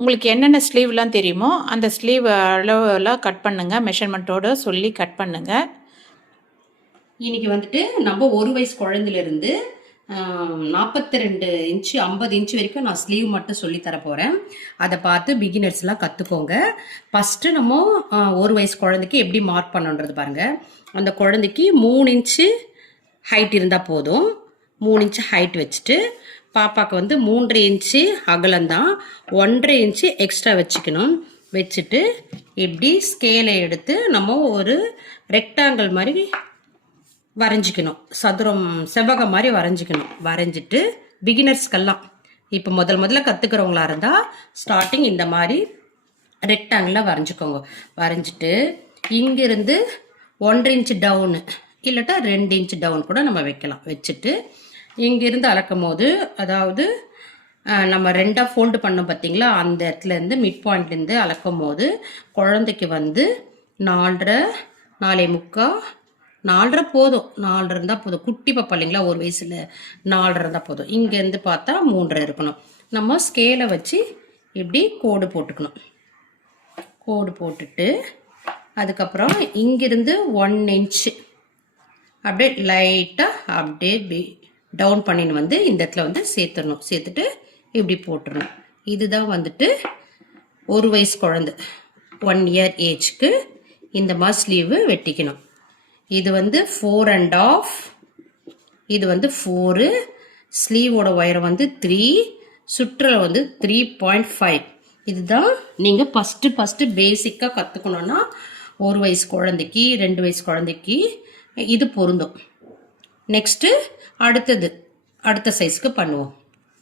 உங்களுக்கு என்னென்ன ஸ்லீவ்லாம் தெரியுமோ அந்த ஸ்லீவ் அளவுலாம் கட் பண்ணுங்கள், மெஷர்மெண்ட்டோடு சொல்லி கட் பண்ணுங்கள். இன்றைக்கி வந்துட்டு நம்ம ஒரு வயசு குழந்தையிலேருந்து 42 இன்ச்சு 50 இன்ச்சு வரைக்கும் நான் ஸ்லீவ் மட்டும் சொல்லித்தர போகிறேன். அதை பார்த்து பிகினர்ஸ்லாம் கற்றுக்கோங்க. ஃபஸ்ட்டு நம்ம ஒரு வயசு குழந்தைக்கு எப்படி மார்க் பண்ணுன்றது பாருங்கள். அந்த குழந்தைக்கு 3 இன்ச்சு ஹைட் இருந்தால் போதும். 3 இன்ச்சு ஹைட் வச்சுட்டு பாப்பாவுக்கு வந்து 3.5 இன்ச்சு அகலம்தான், 1.5 இன்ச்சு எக்ஸ்ட்ரா வச்சுக்கணும். வச்சுட்டு இப்படி ஸ்கேலை எடுத்து நம்ம ஒரு ரெக்டாங்கிள் மாதிரி வரைஞ்சிக்கணும். சதுரம் செவ்வகம் மாதிரி வரைஞ்சிக்கணும். வரைஞ்சிட்டு பிகினர்ஸ்க்கெல்லாம் இப்போ முதல்ல கற்றுக்கிறவங்களா இருந்தால் ஸ்டார்டிங் இந்த மாதிரி ரெக்டாங்கிளாக வரைஞ்சிக்கோங்க. வரைஞ்சிட்டு இங்கிருந்து 1.5 இன்ச்சு டவுனு இல்லாட்டா 2 இன்ச்சு டவுன் கூட நம்ம வைக்கலாம். வச்சுட்டு இங்கிருந்து அளக்கும் போது, அதாவது நம்ம 2ஆக ஃபோல்டு பண்ணோம் பார்த்தீங்களா, அந்த இடத்துலேருந்து மிட் பாயிண்ட்லேருந்து அளக்கும் போது குழந்தைக்கு வந்து 4.5 4.75 4.5 போதும். 4 இருந்தால் போதும். குட்டி பாப்பா இல்லைங்களா, ஒரு வயசில் 4 இருந்தால் போதும். இங்கேருந்து பார்த்தா 3 இருக்கணும். நம்ம ஸ்கேலை வச்சு இப்படி கோடு போட்டுக்கணும். கோடு போட்டுட்டு அதுக்கப்புறம் இங்கிருந்து 1 இன்ச்சு அப்படியே லைட்டாக அப்படியே டவுன் பண்ணின்னு வந்து இந்த இடத்துல வந்து சேர்த்துடணும். சேர்த்துட்டு இப்படி போட்டுடணும். இதுதான் வந்துட்டு ஒரு வயசு குழந்தை 1 இயர் ஏஜ்க்கு இந்த மாதிரி ஸ்லீவு வெட்டிக்கணும். இது வந்து 4.5, இது வந்து 4, ஸ்லீவோட உயரம் வந்து 3, சுற்றலை வந்து 3.5. இதுதான் நீங்கள் ஃபஸ்ட்டு பேசிக்காக கற்றுக்கணுன்னா ஒரு வயசு குழந்தைக்கு 2 வயசு குழந்தைக்கு இது பொருந்தும். நெக்ஸ்ட்டு அடுத்த சைஸ்க்கு பண்ணுவோம்.